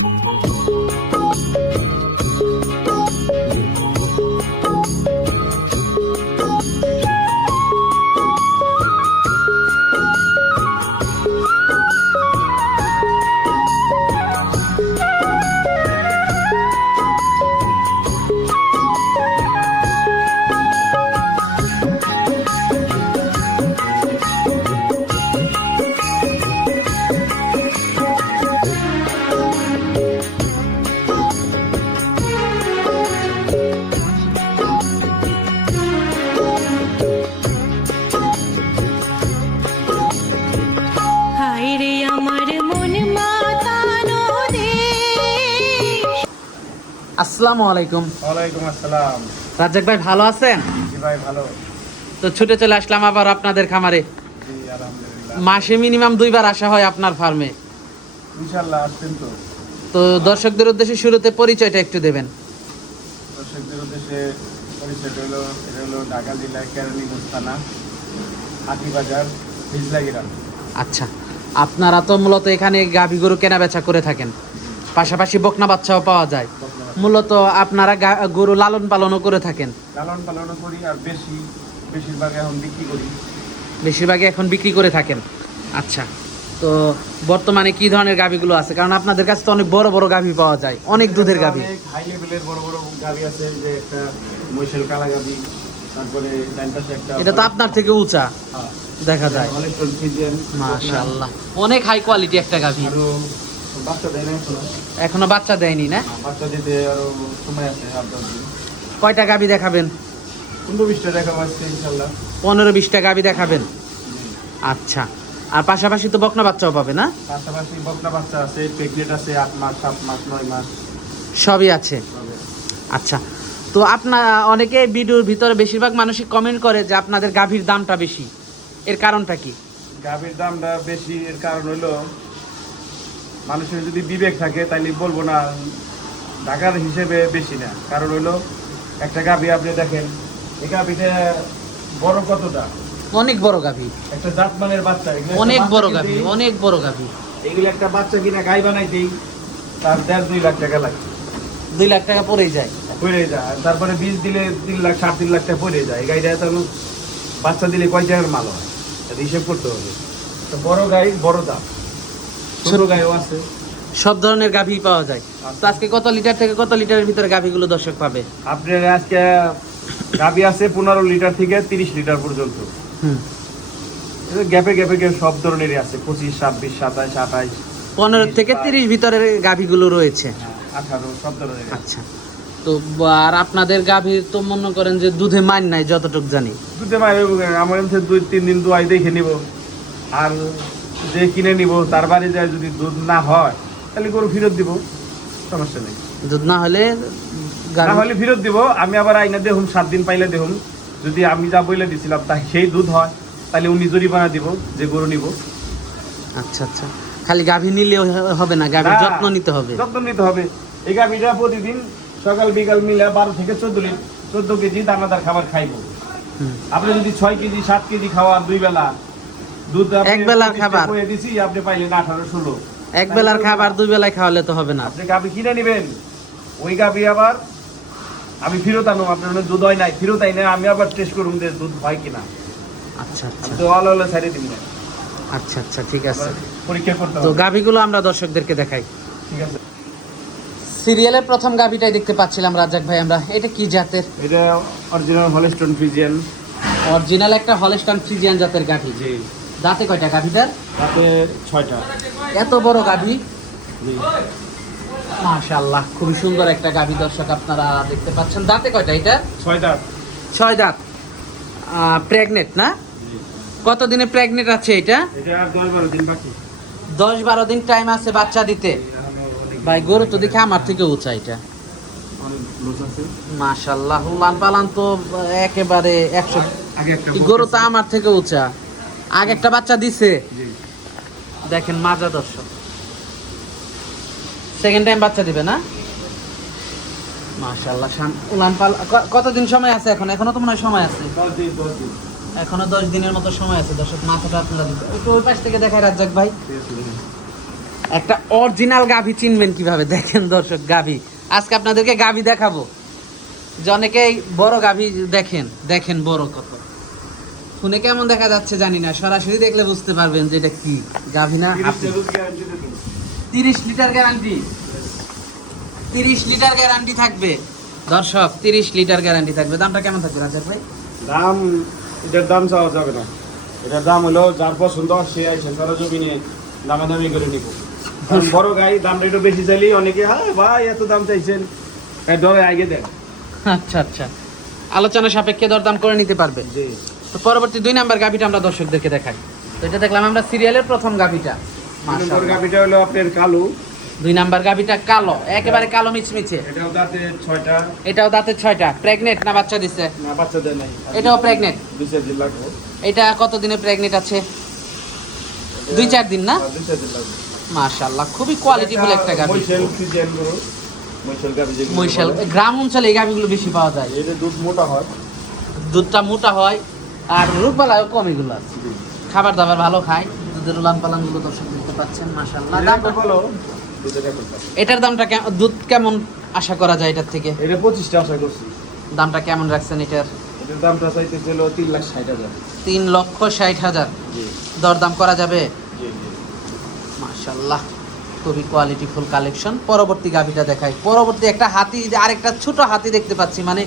হায় আসসালামু আলাইকুম। ওয়ালাইকুম আসসালাম। রাজ্জাক ভাই ভালো আছেন? জি ভাই ভালো। তো ছুটে চলে আসলাম আবার আপনাদের খামারে। মাসে মিনিমাম দুইবার আসা হয় আপনার ফার্মে। ইনশাল্লাহ আসছেন তো। তো দর্শকদের উদ্দেশ্যে শুরুতে পরিচয়টা একটু দেবেন। দর্শকদের উদ্দেশ্যে পরিচয় হলো এটা হলো ঢাকা জেলার হাতিবাজার হিজলা গ্রাম। আচ্ছা আপনারা তো মূলত এখানে গাভী গরু কেনা বেচা করে থাকেন। পাশাপাশি বকনা বাচ্চাও পাওয়া যায়। মূলত আপনারা গরু লালন পালনও করে থাকেন? লালন পালনও করি আর বেশি বেশিরভাগ এখন বিক্রি করি। বেশিরভাগই এখন বিক্রি করে থাকেন। আচ্ছা তো বর্তমানে কি ধরনের গাভীগুলো আছে? কারণ আপনাদের কাছে তো অনেক বড় বড় গাভী পাওয়া যায় অনেক দুধের গাভী। হাই লেভেলের বড় বড় গাভি আছে যে একটা মহিষের কালা গাভি তারপরে ডান পাশে একটা এটা তো আপনার থেকে উঁচা হ্যাঁ, দেখা যায়। অনেক মাশাআল্লাহ। অনেক হাই কোয়ালিটি একটা গাভী। এখনও। বাচ্চা দেয়নি না? বাচ্চা দিতে আরও সময় আছে কয়টা গাভী দেখাবেন? পনেরো বিশটা দেখা পাচ্ছে ইনশাল্লাহ। পনেরো বিশটা গাভী দেখাবেন? আচ্ছা। আর পাশাপাশি তো বকনা বাচ্চাও পাবে না? পাশাপাশি বকনা বাচ্চা আছে প্রেগনেন্ট আছে আট মাস সাত মাস নয় মাস। সবই আছে। আচ্ছা। তো আপনার অনেকে ভিডিওর ভিতরে বেশিরভাগ মানুষই কমেন্ট করে যে আপনাদের গাভীর দামটা বেশি। এর কারণটা কি? গাভীর দামটা বেশি এর কারণ হলো মানুষের যদি বিবেক থাকে তাহলে বলব না ঢাকার হিসেবে বেশি না। কারণ হইল একটা গাভী আপনি দেখেন এই গাভীটা বড় কতটা? অনেক বড় গাভী। একটা জাত মানের বাচ্চা অনেক বড় গাভী অনেক বড় গাভী। এগুলো একটা বাচ্চা কিনা গাই বানাইতেই তার দেড় দুই লাখ টাকা লাগে। দুই লাখ টাকা পড়েই যায়। পড়ে যায় তারপরে বীজ দিলে তিন লাখ সাড়ে তিন লাখ টাকা পড়ে যায়। এই গাড়িটা তখন বাচ্চা দিলে কয় টাকার মাল হয়? হিসেব করতে হবে। তো বড় গাড়ি বড় দাম ছোট গাড়িও আছে। সব ধরনের গাভী পাওয়া যায়। তো আজকে কত লিটার থেকে কত লিটারের ভিতরে গাভীগুলো দর্শক পাবে? আপনার আজকে গাবি আছে পনেরো লিটার থেকে তিরিশ লিটার পর্যন্ত। গ্যাপে গ্যাপে গ্যাপ সব ধরনেরই আছে পঁচিশ ছাব্বিশ সাতাইশ আঠাইশ। পনেরো থেকে তিরিশ ভিতরের গাভীগুলো রয়েছে। আঠারো সব ধরনের আচ্ছা। তো আর আপনাদের গাভীর তো মনে করেন যে দুধে মান নাই যতটুক জানি। দুধে মায়ের আমার দুই তিন দিন দুয়াই দেখে নিব। আর যে কিনে নিব তার বাড়ি যায় যদি দুধ না হয় তাহলে গরু ফেরত দিব। সমস্যা নেই। দুধ না হলে না হলে ফেরত দিব আমি আবার আইনা দেখুন সাত দিন পাইলে দেখুন যদি আমি যা বইলে দিছিলাম তাই সেই দুধ হয় তাহলে উনি জরিমানা দিব যে গরু নিব। আচ্ছা আচ্ছা। খালি গাভী নিলেও হবে না গাভীর যত্ন নিতে হবে। যত্ন নিতে হবে। এই গাভীটা প্রতিদিন সকাল বিকাল মিলে বারো থেকে চোদ্দ লিটার চোদ্দ কেজি দানাদার খাবার খাইব। আপনি যদি ছয় কেজি সাত কেজি খাওয়া দুই বেলা দুধ এক বেলার খাবার। দিছি আপনি পাইলেন আঠারো ষোলো। এক বেলার খাবার দুই বেলায় খাওয়ালে তো হবে না। আপনি গাভি কিনে নেবেন। ওই গাভি আবার আমি ফেরত আনো আপনার ওখানে দুধ হয় নাই ফেরত আই না আমি আবার টেস্ট করুন যে দুধ হয় কিনা। আচ্ছা আচ্ছা। তো আলো আলো ছাড়িয়ে দিবি না আচ্ছা আচ্ছা ঠিক আছে। পরীক্ষা করতে তো গাভীগুলো আমরা দর্শকদেরকে দেখাই। ঠিক আছে। সিরিয়ালের প্রথম গাভীটাই দেখতে পাচ্ছিলাম রাজাক ভাই আমরা। এটা কি জাতের? এটা অরিজিনাল হলস্টোন ফ্রিজিয়ান অরিজিনাল একটা হলস্টান ফ্রিজিয়ান জাতের গাভী জি। দাঁতে কয়টা গাভীটার? দাঁতে ছয়টা। এত বড় গাভী? জি। মাশাআল্লাহ খুবই সুন্দর একটা গাভী দর্শক আপনারা দেখতে পাচ্ছেন। দাঁতে কয়টা এটা? ছয় দাঁত। ছয় দাঁত। প্রেগনেন্ট না? কত দিনে প্রেগনেন্ট আছে এটা? দশ বারো দিন টাইম আছে বাচ্চা দিতে? ভাই গরু তো দেখে আমার থেকে উঁচা এটা। মাশাল্লাহ লান পালান তো একেবারে একশো গরু তো আমার থেকে উঁচা। আগে একটা বাচ্চা দিছে। দেখেন মাজা দর্শক। সেকেন্ড টাইম বাচ্চা দিবে না? মাশাল্লাহ উলান পাল কতদিন সময় আছে এখন? এখনও তো মনে হয় সময় আছে। এখনও দশ দিনের মতো সময় আছে দর্শক মাথাটা আপনারা একটু ওই পাশ থেকে দেখায় রাজ্জাক ভাই। একটা অরিজিনাল গাভী চিনবেন কীভাবে? দেখেন দর্শক গাভী। আজকে আপনাদেরকে গাভী দেখাবো। যে অনেকেই বড় গাভী দেখেন দেখেন বড় কত। ফোনে কেমন দেখা যাচ্ছে জানি না সরাসরি দেখলে বুঝতে পারবেন যে এটা কি। গাভী না তিরিশটা দুধ guarantee দিতে। তিরিশ লিটার গ্যারান্টি তিরিশ লিটার গ্যারান্টি থাকবে। দর্শক তিরিশ লিটার গ্যারান্টি থাকবে। দামটা কেমন থাকবে রাজাক ভাই? দাম এটার দাম চাওয়া যাবে না। এটার দাম হলো যার পছন্দ সে আইসে সরজমি নিয়ে দামাদামি করে নিব। বড় গাই দামটা একটু বেশি চাইলেই অনেকে হ্যাঁ ভাই এত দাম চাইছেন? ডরে আগে দেন। আচ্ছা আচ্ছা। আলোচনা সাপেক্ষে দরদাম করে নিতে পারবে। জি। তো পরবর্তী দুই নাম্বার গাভিটা আমরা দর্শকদেরকে দেখাই। তো এটা দেখলাম আমরা সিরিয়ালের প্রথম গাভিটা। গাভিটা হলো আপনার কালু। দুই নাম্বার গাভিটা কালো একেবারে কালো মিচমিচে এটাও দাঁতে ছয়টা। এটাও দাঁতের ছয়টা। প্রেগনেন্ট না বাচ্চা দিছে? না বাচ্চাদের নাই। এটাও প্রেগনেন্ট দুই চার দিন লাগবে। এটা কত দিনে প্রেগনেন্ট আছে দুই চার দিন না? হ্যাঁ, দুই চার দিন লাগবে। মাশাআল্লাহ খুবই কোয়ালিটিফুল একটা গাভি। মহিষেল ফ্রিজিয়ান গরু। মহিষেল গাভি মহিশাল গ্রাম অঞ্চলে এই গাভিগুলো বেশি পাওয়া যায়। এদের দুধ মোটা হয়। দুধটা মোটা হয় আর রোগবালাও কম এগুলো আছে। খাবার দাবার ভালো খায়। দুধের উলান পালানগুলো দর্শক দেখতে পাচ্ছেন মাশাআল্লাহ। দামটা- বলো এটার দামটা কে- দুধ কেমন আশা করা যায় এটার থেকে? এটা পঁচিশটা আশা করছি। দামটা কেমন রাখছেন এটার? এটার দামটা চাইতেছিল তিন লাখ ষাট হাজার। তিন লক্ষ ষাট হাজার। দরদাম করা যাবে? মাশাল্লাহ খুবই কোয়ালিটিফুল কালেকশন পরবর্তী গাভিটা দেখাই। পরবর্তী একটা হাতি আরেকটা ছোট হাতি দেখতে পাচ্ছি। মানে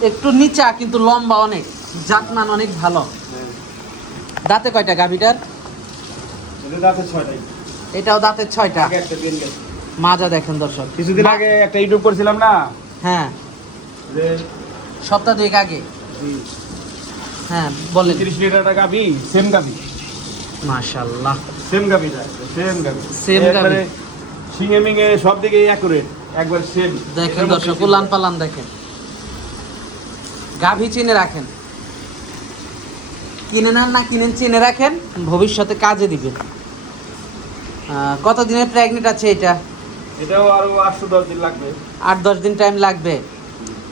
একটু নিচা কিন্তু লম্বা অনেক। জাতমান অনেক ভালো। দাঁতে কয়টা গাভিটার? দাঁতে ছয়টাই। এটাও দাঁতের ছয়টা। মাজা দেখেন দর্শক। কিছুদিন আগে একটা ইউটিউব করছিলাম না? হ্যাঁ। সপ্তাহ দুয়েক আগে। হ্যাঁ বলেন। তিরিশ লিটার টাকা গাবি সেম গাবি মাশাল্লাহ সেম গাবি সেম গাবি Same গাভী। সিঙে মিঙে সব দিকে অ্যাকুরেট একবার সেম দেখেন দর্শক উলান পালান দেখেন। গাভি চিনে রাখেন। কিনে নেন না কিনেন চিনে রাখেন ভবিষ্যতে কাজে দিবে আহ, কত দিনের প্রেগনেন্ট আছে এটা? এটাও আরও আটশো দশ দিন লাগবে। আট দশ দিন টাইম লাগবে।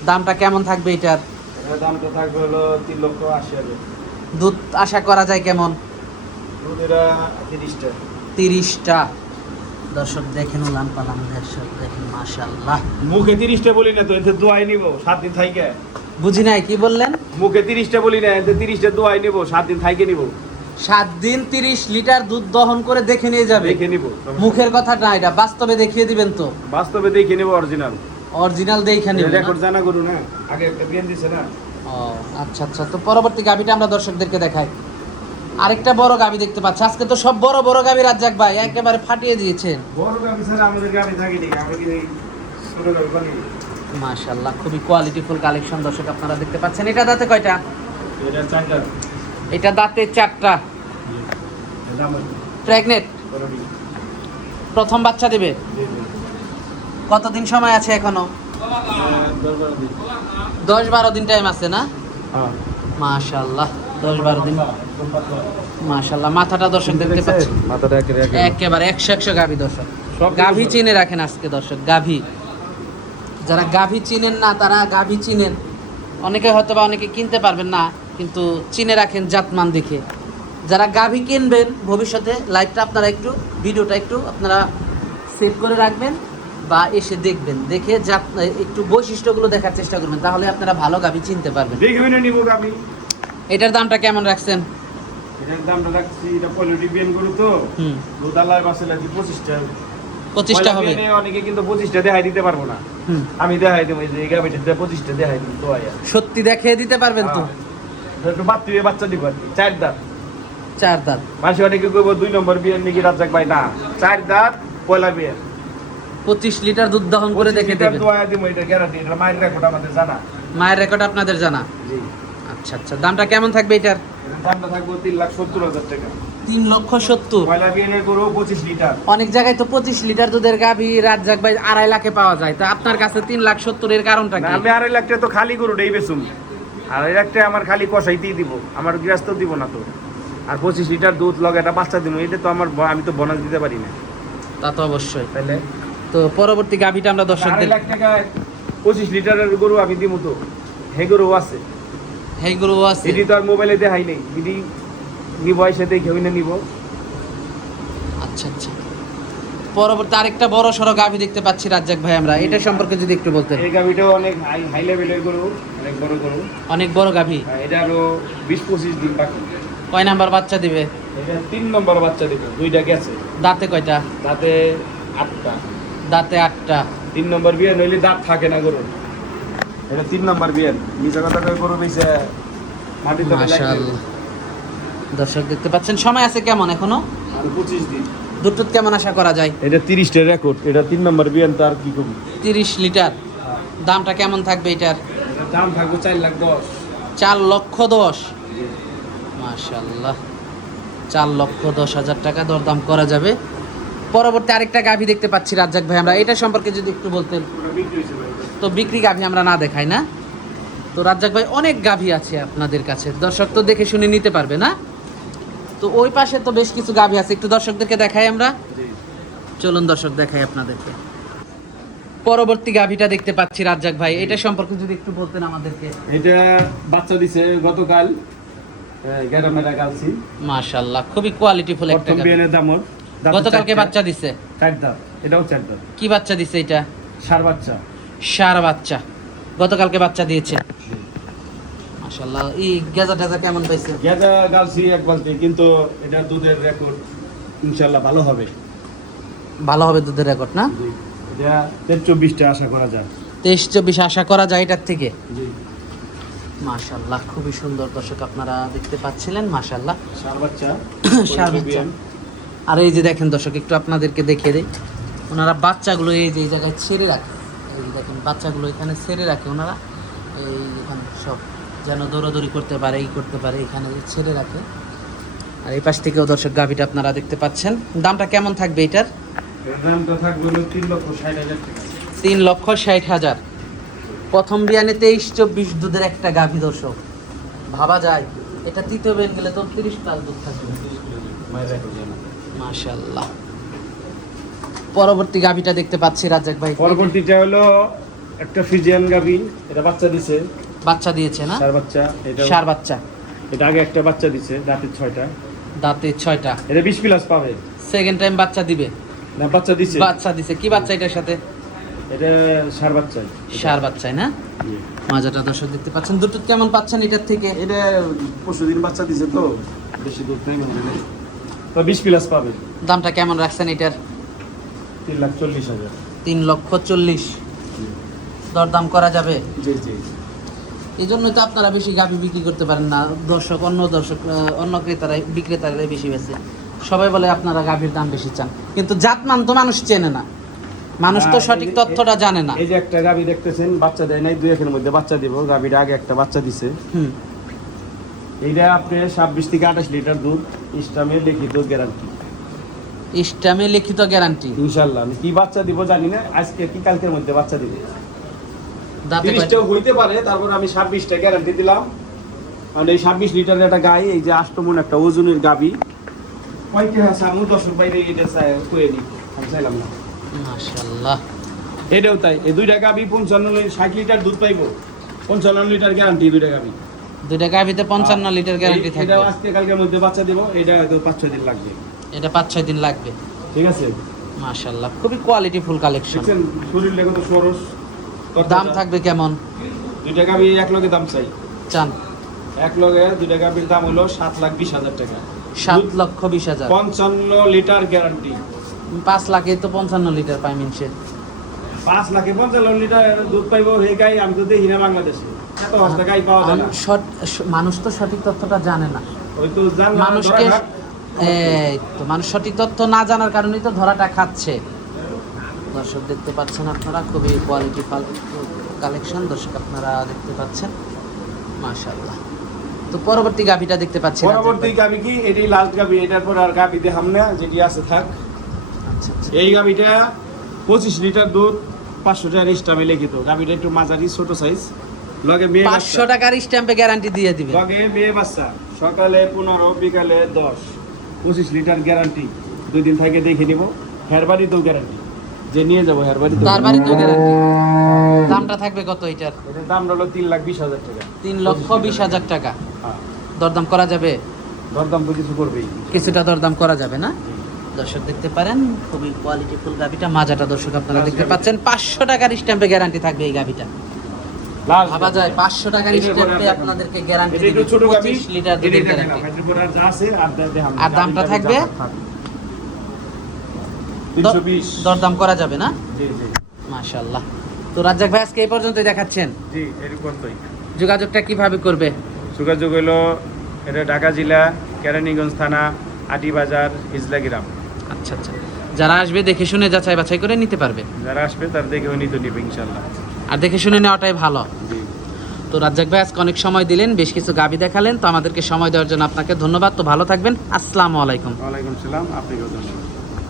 দামটা কেমন থাকবে এটার? এটার দামটা থাকবে হলো তিন লক্ষ আশি হাজার। দুধ আশা করা যায় কেমন? দুধ এটা তিরিশটা। তিরিশটা। দর্শক দেখেন উলান পালান দর্শক দেখেন মাশাল্লাহ মুখে তিরিশটা বলি না তো এতে দোয়াই নিব সাত দিন থাইকে। বুঝি নাই কি বললেন? মুখে তিরিশটা বলি না তিরিশটা দোয়াই নিব সাত দিন থাইকে নিব। সাত দিন তিরিশ লিটার দুধ দহন করে দেখে নিয়ে যাবে। দেখে নিব। মুখের কথা না এটা বাস্তবে দেখিয়ে দিবেন তো। বাস্তবে দেখে নিব অরিজিনাল অরিজিনাল দেখে নিবেন না? রেকর্ড জানা করু না? আগে একটা দিছে না? ও আচ্ছা আচ্ছা। তো পরবর্তী গাবিটা আমরা দর্শকদেরকে দেখাই। আরেকটা বড় গাবি দেখতে পাচ্ছি। আজকে তো সব বড় বড় গাবি রাজ্জাক ভাই একেবারে ফাটিয়ে দিয়েছেন। বড় গাড়ি ছাড়া আমাদের গাড়ি থাকে আমরা কি ছোট গাড়ি বানি মাশাআল্লাহ খুবই কোয়ালিটিফুল কালেকশন দর্শক আপনারা দেখতে পাচ্ছেন। এটা দাঁতে কয়টা? এটা চারটা। এটা দাঁতে চারটা। প্রেগনেন্ট প্রথম বাচ্চা দেবে? কতদিন সময় আছে এখনও? দশ বারো দিন টাইম আছে না? হ্যাঁ মাশাআল্লাহ দশ বারো দিন। মাশাআল্লাহ মাথাটা দর্শক দেখতে পাচ্ছেন? মাথাটা একেবারে একশো একশো গাভী দর্শক। সব গাভী। চিনে রাখেন আজকে দর্শক গাভী। যারা গাভী চিনেন না তারা গাভী চিনেন। অনেকে হয়তো বা অনেকে কিনতে পারবেন না কিন্তু চিনে রাখেন জাতমান দেখে। যারা গাভী কিনবেন ভবিষ্যতে লাইভটা আপনারা একটু ভিডিওটা একটু আপনারা সেভ করে রাখবেন বা এসে দেখবেন। দেখে জাত একটু বৈশিষ্ট্যগুলো দেখার চেষ্টা করবেন তাহলে আপনারা ভালো গাভী চিনতে পারবেন। এটার দামটা কেমন রাখছেন? এটার দামটা রাখছি এটা পলিটি বিএন গরু তো। হুম। দুধালায় বাসে লাগছে পঁচিশটা পঁচিশটা হবে। অনেকে কিন্তু পঁচিশটা দেখাই দিতে পারব না। আমি দেখাই দেবো এই যে এই গাবিটা পঁচিশটা দেখাই দিই তো সত্যি দেখিয়ে দিতে পারবেন তো? হ্যাঁ। একটু বাচ্চা বাচ্চা দিব আর চার দাঁত। চার দাঁত। অনেকে কইব দুই নম্বর বিয়ের নাকি রাজ্জাক ভাই না চার দাঁত পয়লা বিয়ে। পঁচিশ লিটার দুধ দহন করে দেখে দেবেন। মায়ের রেকর্ড আমাদের জানা। মায়ের রেকর্ড আপনাদের জানা। আচ্ছা আচ্ছা দামটা কেমন থাকবে এটার? দামটা থাকব তিন লাখ সত্তর হাজার টাকা। তিন লক্ষ সত্তর। পয়লা বিয়ের গরু পঁচিশ লিটার। অনেক জায়গায় তো পঁচিশ লিটার দুধের গাভি রাজ্জাক ভাই আড়াই লাখে পাওয়া যায়। তা আপনার কাছে তিন লাখ সত্তরের কারণটা কি? আমি আড়াই লাখ টাকা তো খালি গরুটাই আড়াই লাখ টাকা আমার খালি কষাইতেই দিব আমার গৃহস্থ দিব না তো। আর পঁচিশ লিটার দুধ লগে একটা বাচ্চা দিব এটা তো আমার আমি তো বোনাস দিতে পারি না। তা তো অবশ্যই। তাহলে? তো পরবর্তী গাভিটা আমরা আড়াই লাখ টাকা পঁচিশ লিটারের গরু আমি দিব তো। হে গরু আছে। হেগুলো আছে। এটি তো আর মোবাইলে দেখাই নেই। এটি নিব এসে দেখে হইনে নিব। আচ্ছা আচ্ছা। পরবর্তী আরেকটা বড় সড়ো গাভি দেখতে পাচ্ছি রাজ্জাক ভাই আমরা। এটা সম্পর্কে যদি একটু বলতেন। এই গাভিটাও অনেক হাই হাই লেভেলের গরু অনেক বড় গরু। অনেক বড় গাভি। এটা আরও বিশ পঁচিশ দিন বাকি। কয় নাম্বার বাচ্চা দিবে? এটা তিন নম্বর বাচ্চা দিব। দুইটা গেছে। দাঁতে কয়টা? তাতে আটটা। দাঁতে আটটা। তিন নম্বর বিয়ে নইলে দাঁত থাকে না গরুর। এটা তিন নম্বর বিয়ে নিজে কথা কয়ে গরু বেঁচে মাটিতে মাশাআল্লাহ দর্শক দেখতে পাচ্ছেন সময় আছে কেমন এখনও? আর পঁচিশ দিন। দুধ কেমন আশা করা যায়? এটা তিরিশটা রেকর্ড এটা তিন নম্বর বিয়ে তার কি কম তিরিশ লিটার। দামটা কেমন থাকবে এটার? দাম থাকবে চার লাখ দশ। চার লক্ষ দশ। মাশাল্লাহ। চার লক্ষ দশ হাজার টাকা দরদাম করা যাবে। পরবর্তী আরেকটা গাভি দেখতে পাচ্ছি রাজ্জাক ভাই আমরা। এটা সম্পর্কে যদি একটু বলতেন। বিক্রি হয়েছে। তো বিক্রি গাভি আমরা না দেখাই না? তো রাজ্জাক ভাই অনেক গাভি আছে আপনাদের কাছে। দর্শক তো দেখে শুনে নিতে পারবে না? তো ওই পাশে তো বেশ কিছু গাভি আছে। একটু দর্শকদেরকে দেখাই আমরা। চলুন দর্শক দেখাই আপনাদেরকে। পরবর্তী গাভিটা দেখতে পাচ্ছি রাজ্জাক ভাই। এটা সম্পর্কে যদি একটু বলতেন আমাদেরকে। এটা বাচ্চা দিছে গতকাল গ্যারামেরা গালছি মাশাল্লাহ খুবই কোয়ালিটিফুল একটা প্রথম গাভি। বিয়ানের দামর। গতকালকে বাচ্চা দিছে? চার দাঁত। এটাও চার দাঁত। কি বাচ্চা দিছে এটা? সার বাচ্চা। সার বাচ্চা। গতকালকে বাচ্চা দিয়েছে। এই গেজা টেজা কেমন পাইছে? গেঁদা গালছি এক বালতি কিন্তু এটা দুধের রেকর্ড ভালো হবে। ভালো হবে দুধের রেকর্ড না? এটা চব্বিশটা আশা করা যায়। তেইশ চব্বিশ আশা করা যায় এটার থেকে? জি। খুবই সুন্দর দর্শক আপনারা দেখতে পাচ্ছিলেন সার বাচ্চা সার বাচ্চা। আর এই যে দেখেন দর্শক একটু আপনাদেরকে দেখিয়ে দিই। ওনারা বাচ্চাগুলো এই যে এই জায়গায় ছেড়ে রাখে। এই দেখেন বাচ্চাগুলো এখানে ছেড়ে রাখে ওনারা। এই এখানে সব যেন দৌড়াদৌড়ি করতে পারে এই করতে পারে এখানে ছেড়ে রাখে। আর এই পাশ থেকেও দর্শক গাভিটা আপনারা দেখতে পাচ্ছেন। দামটা কেমন থাকবে এটার? দামটা থাকবে তিন লক্ষ ষাট হাজার তিন লক্ষ ষাট হাজার। প্রথম বিয়ানে তেইশ চব্বিশ দুধের একটা গাভী দর্শক। ভাবা যায় এটা তৃতীয় বিয়ান গেলে তো তিরিশ প্লাস দুধ থাকবে। মাশাল্লাহ পরবর্তী গাভিটা দেখতে পাচ্ছি রাজাক ভাই। পরবর্তীটা হলো একটা ফিজিয়ান গাবি এটা বাচ্চা দিছে। বাচ্চা দিয়েছে না? সার বাচ্চা এটা সার বাচ্চা। এটা আগে একটা বাচ্চা দিছে দাঁতের ছয়টা। দাঁতে ছয়টা। এটা বিশ প্লাস পাবে। সেকেন্ড টাইম বাচ্চা দিবে। না বাচ্চা দিছে। বাচ্চা দিছে। কি বাচ্চা এটার সাথে? এটা সার বাচ্চা। সার বাচ্চাই না? মাজাটা দর্শক দেখতে পাচ্ছেন। দুটো কেমন পাচ্ছেন এটার থেকে? এটা পরশু দিন বাচ্চা দিছে তো। বেশি দুধ নেই মানে তো বিশ প্লাস পাবে। দামটা কেমন রাখছেন এটার? তিন লাখ চল্লিশ হাজার। তিন লক্ষ চল্লিশ। দরদাম করা যাবে? জি জি। এই জন্যই তো আপনারা বেশি গাভি বিক্রি করতে পারেন না। দর্শক অন্য দর্শক অন্য ক্রেতারাই বিক্রেতারাই বেশি বেছে সবাই বলে আপনারা গাভীর দাম বেশি চান। কিন্তু জাতমান তো মানুষ চেনে না। মানুষ তো সঠিক তথ্যটা জানে না। এই যে একটা গাবি দেখতেছেন বাচ্চা দেয় নাই দুই একের মধ্যে বাচ্চা দিব। গাবিটা আগে একটা বাচ্চা দিছে। হুম। এইটা আপনি ছাব্বিশ থেকে আঠাশ লিটার দুধ ইস্টামে লিখিত গ্যারান্টি ইস্টামে লিখিত গ্যারান্টি ইনশাল্লাহ আমি কি বাচ্চা দিব জানি না আজকে কি কালকের মধ্যে বাচ্চা দিব। দাঁতে তিরিশটাও হইতে পারে তারপর আমি ছাব্বিশটা গ্যারান্টি দিলাম। কারণ এই ছাব্বিশ লিটারের একটা গাই এই যে আষ্টমন একটা ওজনের গাবি। কয়টা আছে আমি দশের বাইরে এটা চাই কয়ে নি আমি চাইলাম না। মাশাল্লাহ এটাও তাই এই দুইটা গাবি পঞ্চান্ন ষাট লিটার দুধ পাইবো। পঞ্চান্ন লিটার গ্যারান্টি দুইটা গাবি। দুইটা গাভিতে পঞ্চান্ন লিটার গ্যারান্টি থাকবে এটাও আজকে কালকের মধ্যে বাচ্চা দিব এটা হয়তো পাঁচ ছয় দিন লাগবে। এটা পাঁচ ছয় দিন লাগবে। ঠিক আছে। মাশাল্লাহ খুবই কোয়ালিটি ফুল কালেকশন দেখছেন শরীরটা কত সরস দাম থাকবে কেমন? দুইটা গাবি এক লগে দাম চাই। চান। এক লগে দুইটা গাবির দাম হলো সাত লাখ বিশ হাজার টাকা। সাত লক্ষ বিশ হাজার। পঞ্চান্ন লিটার গ্যারান্টি পাঁচ লাখে তো পঞ্চান্ন লিটার পাই মিনসে। পাঁচ লাখে পঞ্চান্ন লিটার দুধ পাইবো হে গাই আমি তো দেখি না বাংলাদেশে। এত গাই পাওয়া যায় মানুষ তো সঠিক তথ্যটা জানে না। ওই তো জান মানুষকে। এই তো মানুষ সঠিক তথ্য না জানার কারণেই তো ধরাটা খাচ্ছে। দর্শক দেখতে পাচ্ছেন আপনারা খুবই কোয়ালিটি কালেকশন দর্শক আপনারা দেখতে পাচ্ছেন মাশাআল্লাহ। তো পরবর্তী গাভিটা দেখতে পাচ্ছি পরবর্তী ভাই। গাবি কি? এটি লাস্ট গাবি এটার পর আর গাবি দেখাম না যেটি আছে থাক। আচ্ছা আচ্ছা। এই গাবিটা পঁচিশ লিটার দুধ পাঁচশো টাকার স্টামে লিখিত। গাবিটা একটু মাঝারি ছোট সাইজ লগে মেয়ে পাঁচশো টাকার স্ট্যাম্পে গ্যারান্টি দিয়ে দিবে লগে মেয়ে বাচ্চা। সকালে পনেরো বিকালে দশ। পঁচিশ লিটার গ্যারান্টি দুই দিন থেকে দেখে নিব হেরবাড়িতেও গ্যারান্টি যে নিয়ে যাব হেরবাড়িতেও তার বাড়িতেও গ্যারান্টি দামটা থাকবে কত এটার? এটার দাম হলো তিন লাখ বিশ হাজার টাকা। তিন লক্ষ বিশ হাজার টাকা। হ্যাঁ। দরদাম করা যাবে? দরদাম তো কিছু করবেই। কিছুটা দরদাম করা যাবে না? দর্শক দেখতে পারেন খুবই কোয়ালিটিফুল গাভিটা মাজাটা দর্শক আপনারা দেখতে পাচ্ছেন। পাঁচশো টাকার স্ট্যাম্পে গ্যারান্টি থাকবে এই গাভিটা। ভাবা যায় পাঁচশো টাকার এটার স্ট্যাম্পে আপনাদেরকে গ্যারান্টি একটু পঁচিশ লিটার দুধের গ্যারান্টি আর দামটা থাকবে? 320 দরদাম করা যাবে না? জি জি। মাশাল্লাহ তো রাজ্জাক ভাই আজকে এই পর্যন্তই দেখাচ্ছেন। জি যোগাযোগটা কীভাবে করবে? যোগাযোগ হলো এটা ঢাকা জেলা কেরানীগঞ্জ থানা আটিবাজার হিজলা গ্রাম। আচ্ছা আচ্ছা। যারা আসবে দেখে শুনে যাচাই বাছাই করে নিতে পারবে। যারা আসবে তার দেখে নিতে নিবে ইনশাল্লাহ আর দেখে শুনে নেওয়াটাই ভালো। তো রাজ্জাক ভাই আজকে অনেক সময় দিলেন বেশ কিছু গাবি দেখালেন তো আমাদেরকে সময় দেওয়ার জন্য আপনাকে ধন্যবাদ। তো ভালো থাকবেন। আসসালামু আলাইকুম। ওয়ালাইকুম সালাম আপনাকেও ধন্যবাদ।